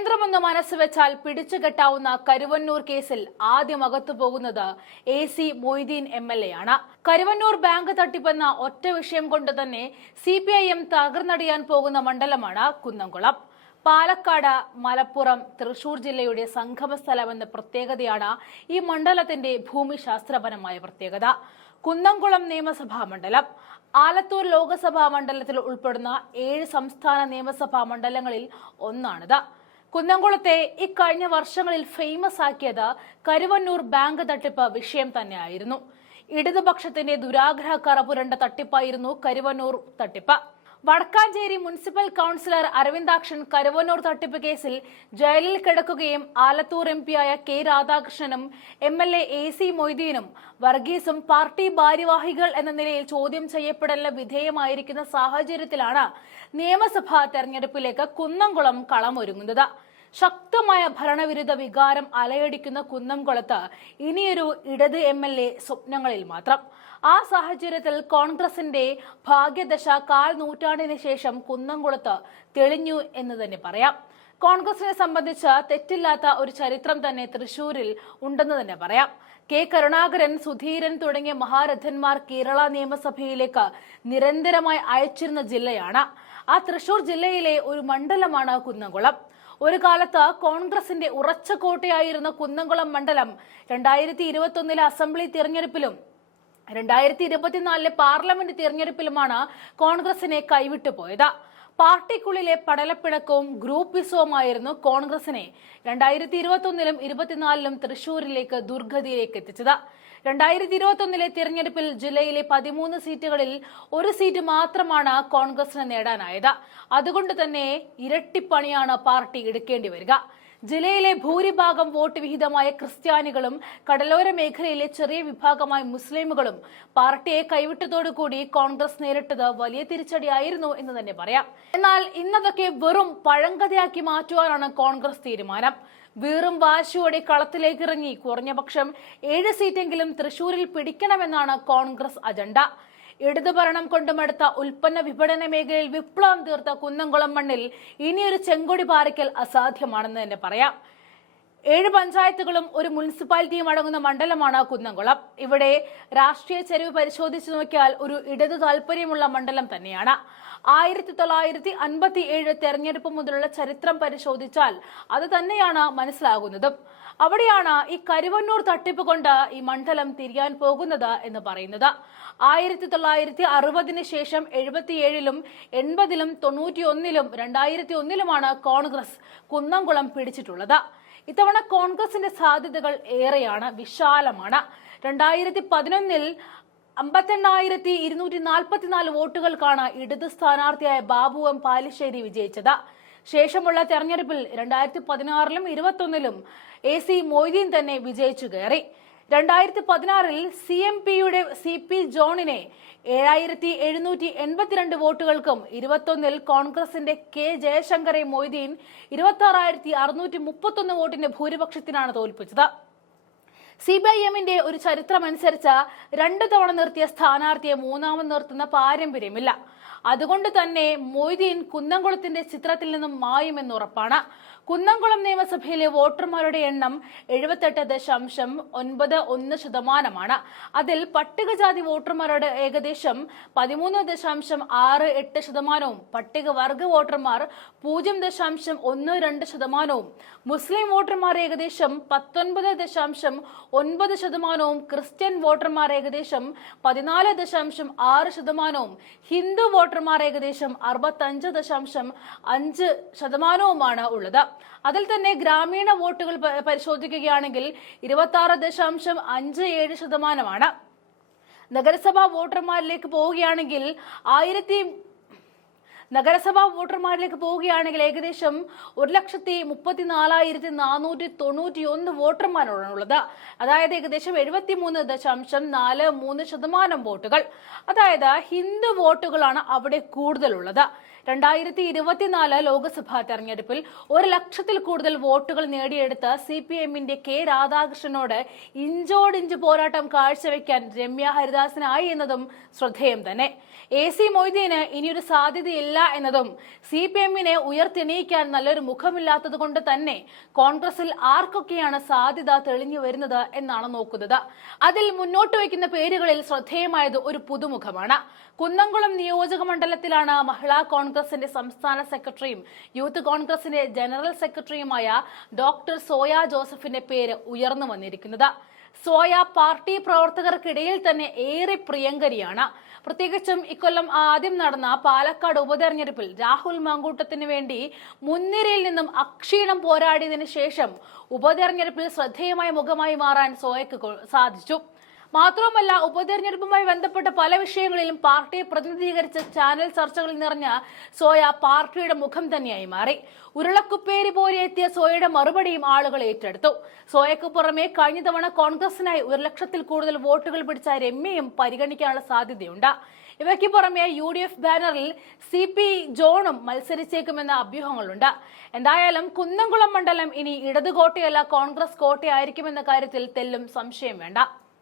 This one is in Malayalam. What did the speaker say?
കേന്ദ്രമൊന്ന് മനസ്സുവെച്ചാൽ പിടിച്ചുകെട്ടാവുന്ന കരുവന്നൂർ കേസിൽ ആദ്യം അകത്തു പോകുന്നത് AC മൊയ്തീൻ MLA ആണ്. കരുവന്നൂർ ബാങ്ക് തട്ടിപ്പെന്ന ഒറ്റ വിഷയം കൊണ്ട് തന്നെ CPIM തകർന്നടിയാൻ പോകുന്ന മണ്ഡലമാണ് കുന്നംകുളം. പാലക്കാട്, മലപ്പുറം, തൃശൂർ ജില്ലയുടെ സംഗമസ്ഥലമെന്ന പ്രത്യേകതയാണ് ഈ മണ്ഡലത്തിന്റെ ഭൂമിശാസ്ത്രപരമായ പ്രത്യേകത. കുന്നംകുളം നിയമസഭാ മണ്ഡലം ആലത്തൂർ ലോക്സഭാ മണ്ഡലത്തിൽ ഉൾപ്പെടുന്ന 7 സംസ്ഥാന നിയമസഭാ മണ്ഡലങ്ങളിൽ ഒന്നാണിത്. കുന്നംകുളത്തെ ഇക്കഴിഞ്ഞ വർഷങ്ങളിൽ ഫേമസ് ആക്കിയത് കരുവന്നൂർ ബാങ്ക് തട്ടിപ്പ് വിഷയം തന്നെയായിരുന്നു. ഇടതുപക്ഷത്തിന്റെ ദുരാഗ്രഹ കറപുരണ്ട തട്ടിപ്പായിരുന്നു കരുവന്നൂർ തട്ടിപ്പ്. വടക്കാഞ്ചേരി മുനിസിപ്പൽ കൌൺസിലർ അരവിന്ദാക്ഷൻ കരുവന്നൂർ തട്ടിപ്പ് കേസിൽ ജയിലിൽ കിടക്കുകയും ആലത്തൂർ MP-യായ K രാധാകൃഷ്ണനും MLA AC മൊയ്തീനും വർഗീസും പാർട്ടി ഭാരവാഹികൾ എന്ന നിലയിൽ ചോദ്യം ചെയ്യപ്പെടലിന് വിധേയമായിരിക്കുന്ന സാഹചര്യത്തിലാണ് നിയമസഭാ തെരഞ്ഞെടുപ്പിലേക്ക് കുന്നംകുളം കളമൊരുങ്ങുന്നത്. ശക്തമായ ഭരണവിരുദ്ധ വികാരം അലയടിക്കുന്ന കുന്നംകുളത്ത് ഇനിയൊരു ഇടത് MLA സ്വപ്നങ്ങളിൽ മാത്രം. ആ സാഹചര്യത്തിൽ കോൺഗ്രസിന്റെ ഭാഗ്യദശ 1/4 നൂറ്റാണ്ടിന് ശേഷം കുന്നംകുളത്ത് തെളിഞ്ഞു എന്ന് തന്നെ പറയാം. കോൺഗ്രസിനെ സംബന്ധിച്ച് തെറ്റില്ലാത്ത ഒരു ചരിത്രം തന്നെ തൃശൂരിൽ ഉണ്ടെന്ന് തന്നെ പറയാം. K കരുണാകരൻ, സുധീരൻ തുടങ്ങിയ മഹാരഥന്മാർ കേരള നിയമസഭയിലേക്ക് നിരന്തരമായി അയച്ചിരുന്ന ജില്ലയാണ്. ആ തൃശൂർ ജില്ലയിലെ ഒരു മണ്ഡലമാണ് കുന്നംകുളം. ഒരു കാലത്ത് കോൺഗ്രസിന്റെ ഉറച്ച കോട്ടയായിരുന്ന കുന്നംകുളം മണ്ഡലം 2021 അസംബ്ലി തിരഞ്ഞെടുപ്പിലും 2024 പാർലമെന്റ് തിരഞ്ഞെടുപ്പിലുമാണ് കോൺഗ്രസിനെ കൈവിട്ടു പോയത്. പാർട്ടിക്കുള്ളിലെ പടലപ്പിണക്കവും ഗ്രൂപ്പിസവുമായിരുന്നു കോൺഗ്രസിനെ 2021 24 തൃശൂരിലേക്ക് ദുർഗതിയിലേക്ക് എത്തിച്ചത്. 2021 തിരഞ്ഞെടുപ്പിൽ ജില്ലയിലെ 13 സീറ്റുകളിൽ 1 സീറ്റ് മാത്രമാണ് കോൺഗ്രസിന് നേടാനായത്. അതുകൊണ്ട് തന്നെ ഇരട്ടിപ്പണിയാണ് പാർട്ടി എടുക്കേണ്ടി വരിക. ജില്ലയിലെ ഭൂരിഭാഗം വോട്ട് വിഹിതമായ ക്രിസ്ത്യാനികളും കടലോര മേഖലയിലെ ചെറിയ വിഭാഗമായ മുസ്ലിമുകളും പാർട്ടിയെ കൈവിട്ടതോടുകൂടി കോൺഗ്രസ് നേരിട്ടത് വലിയ തിരിച്ചടിയായിരുന്നു എന്ന് തന്നെ പറയാം. എന്നാൽ ഇന്നതൊക്കെ വെറും പഴങ്കഥയാക്കി മാറ്റുവാനാണ് കോൺഗ്രസ് തീരുമാനം. വീറും വാശിയോടെ കളത്തിലേക്കിറങ്ങി കുറഞ്ഞപക്ഷം 7 സീറ്റെങ്കിലും തൃശൂരിൽ പിടിക്കണമെന്നാണ് കോൺഗ്രസ് അജണ്ട. ഇടതുഭരണം കൊണ്ടുമെടുത്ത ഉൽപ്പന്ന വിപണന മേഖലയിൽ വിപ്ലവം തീർത്ത കുന്നംകുളം മണ്ണിൽ ഇനിയൊരു ചെങ്കൊടി പാറിക്കൽ അസാധ്യമാണെന്ന് തന്നെ പറയാം. 7 പഞ്ചായത്തുകളും ഒരു മുനിസിപ്പാലിറ്റിയും അടങ്ങുന്ന മണ്ഡലമാണ് കുന്നംകുളം. ഇവിടെ രാഷ്ട്രീയ ചരിവ് പരിശോധിച്ചു നോക്കിയാൽ ഒരു ഇടതു താല്പര്യമുള്ള മണ്ഡലം തന്നെയാണ്. 1957 തെരഞ്ഞെടുപ്പ് മുതലുള്ള ചരിത്രം പരിശോധിച്ചാൽ അത് തന്നെയാണ് മനസ്സിലാകുന്നതും. അവിടെയാണ് ഈ കരുവന്നൂർ തട്ടിപ്പ് കൊണ്ട് ഈ മണ്ഡലം തിരിയാൻ പോകുന്നത് എന്ന് പറയുന്നത്. 1960 ശേഷം 77-ലും 80-ലും 91-ലും 2001-ലുമാണ് കോൺഗ്രസ് കുന്നംകുളം പിടിച്ചിട്ടുള്ളത്. ഇത്തവണ കോൺഗ്രസിന്റെ സാധ്യതകൾ ഏറെയാണ്, വിശാലമാണ്. 2011-ൽ 58,244 വോട്ടുകൾക്കാണ് ഇടത് സ്ഥാനാർത്ഥിയായ ബാബു M പാലിശ്ശേരി വിജയിച്ചത്. ശേഷമുള്ള തെരഞ്ഞെടുപ്പിൽ 2016-ലും 21-ലും AC മൊയ്തീൻ തന്നെ വിജയിച്ചു കയറി. 2016-ൽ CMPയുടെ CP ജോണിനെ 7,782 വോട്ടുകൾക്കും 21-ൽ കോൺഗ്രസിന്റെ K ജയശങ്കറെ മൊയ്തീൻ 26,631 വോട്ടിന്റെ ഭൂരിപക്ഷത്തിനാണ് തോൽപ്പിച്ചത്. CPIMന്റെ ഒരു ചരിത്രമനുസരിച്ച് 2 തവണ നിർത്തിയ സ്ഥാനാർത്ഥിയെ 3ാമത് നിർത്തുന്ന പാരമ്പര്യമില്ല. അതുകൊണ്ട് തന്നെ മൊയ്തീൻ കുന്നംകുളത്തിന്റെ ചിത്രത്തിൽ നിന്നും മായുമെന്നുറപ്പാണ്. കുന്നംകുളം നിയമസഭയിലെ വോട്ടർമാരുടെ എണ്ണം 78.91%. അതിൽ പട്ടികജാതി വോട്ടർമാരുടെ ഏകദേശം 13.68%, പട്ടികവർഗ വോട്ടർമാർ 0.12%, മുസ്ലിം വോട്ടർമാർ ഏകദേശം 19.9%, ക്രിസ്ത്യൻ വോട്ടർമാർ ഏകദേശം 14.6%, ഹിന്ദു വോട്ടർമാർ ഏകദേശം 65.5%മാണ് ഉള്ളത്. അതിൽ തന്നെ ഗ്രാമീണ വോട്ടുകൾ പരിശോധിക്കുകയാണെങ്കിൽ 26.57%. നഗരസഭാ വോട്ടർമാരിലേക്ക് പോവുകയാണെങ്കിൽ ഏകദേശം 1,34,491 വോട്ടർമാരാണുള്ളത്. അതായത് ഏകദേശം 73.43% വോട്ടുകൾ. അതായത് ഹിന്ദു വോട്ടുകളാണ് അവിടെ കൂടുതലുള്ളത്. 2024 ലോക്സഭാ തെരഞ്ഞെടുപ്പിൽ 1,00,000-ൽ കൂടുതൽ വോട്ടുകൾ നേടിയെടുത്ത CPIMന്റെ കെ രാധാകൃഷ്ണനോട് ഇഞ്ചോടിഞ്ച് പോരാട്ടം കാഴ്ചവെക്കാൻ രമ്യ ഹരിദാസിനായി എന്നതും ശ്രദ്ധേയം തന്നെ. AC മൊയ്തീന് ഇനിയൊരു സാധ്യതയില്ല എന്നതും CPIMനെ ഉയർത്തെണീക്കാൻ നല്ലൊരു മുഖമില്ലാത്തത് കൊണ്ട് തന്നെ കോൺഗ്രസിൽ ആർക്കൊക്കെയാണ് സാധ്യത തെളിഞ്ഞു വരുന്നത് എന്നാണ് നോക്കുന്നത്. അതിൽ മുന്നോട്ട് വയ്ക്കുന്ന പേരുകളിൽ ശ്രദ്ധേയമായത് ഒരു പുതുമുഖമാണ്. കുന്നംകുളം നിയോജക മണ്ഡലത്തിലാണ് മഹിളാ കോൺഗ്രസിന്റെ സംസ്ഥാന സെക്രട്ടറിയും യൂത്ത് കോൺഗ്രസിന്റെ ജനറൽ സെക്രട്ടറിയുമായ ഡോക്ടർ സോയ ജോസഫിന്റെ പേര് ഉയർന്നു വന്നിരിക്കുന്നത്. സോയ പാർട്ടി പ്രവർത്തകർക്കിടയിൽ തന്നെ ഏറെ പ്രിയങ്കരിയാണ്. പ്രത്യേകിച്ചും ഇക്കൊല്ലം ആദ്യം നടന്ന പാലക്കാട് ഉപതെരഞ്ഞെടുപ്പിൽ രാഹുൽ മാങ്കൂട്ടത്തിന് വേണ്ടി മുൻനിരയിൽ നിന്നും അക്ഷീണം പോരാടിയതിനു ശേഷം ഉപതെരഞ്ഞെടുപ്പിൽ ശ്രദ്ധേയമായ മുഖമായി മാറാൻ സോയക്ക് സാധിച്ചു. മാത്രവുമല്ല, ഉപതെരഞ്ഞെടുപ്പുമായി ബന്ധപ്പെട്ട പല വിഷയങ്ങളിലും പാർട്ടിയെ പ്രതിനിധീകരിച്ച ചാനൽ ചർച്ചകളിൽ നിറഞ്ഞ സോയ പാർട്ടിയുടെ മുഖം തന്നെയായി മാറി. ഉരുളക്കുപ്പേരി പോലെ എത്തിയ സോയയുടെ മറുപടിയും ആളുകൾ ഏറ്റെടുത്തു. സോയക്ക് പുറമെ കഴിഞ്ഞ തവണ കോൺഗ്രസിനായി 1,00,000-ൽ കൂടുതൽ വോട്ടുകൾ പിടിച്ച രമ്യയും പരിഗണിക്കാനുള്ള സാധ്യതയുണ്ട്. ഇവയ്ക്ക് പുറമെ UDF ബാനറിൽ CP ജോണും മത്സരിച്ചേക്കുമെന്ന അഭ്യൂഹങ്ങളുണ്ട്. എന്തായാലും കുന്നംകുളം മണ്ഡലം ഇനി ഇടതുകോട്ടയല്ല കോൺഗ്രസ് കോട്ടയായിരിക്കുമെന്ന കാര്യത്തിൽ തെല്ലും സംശയം വേണ്ട.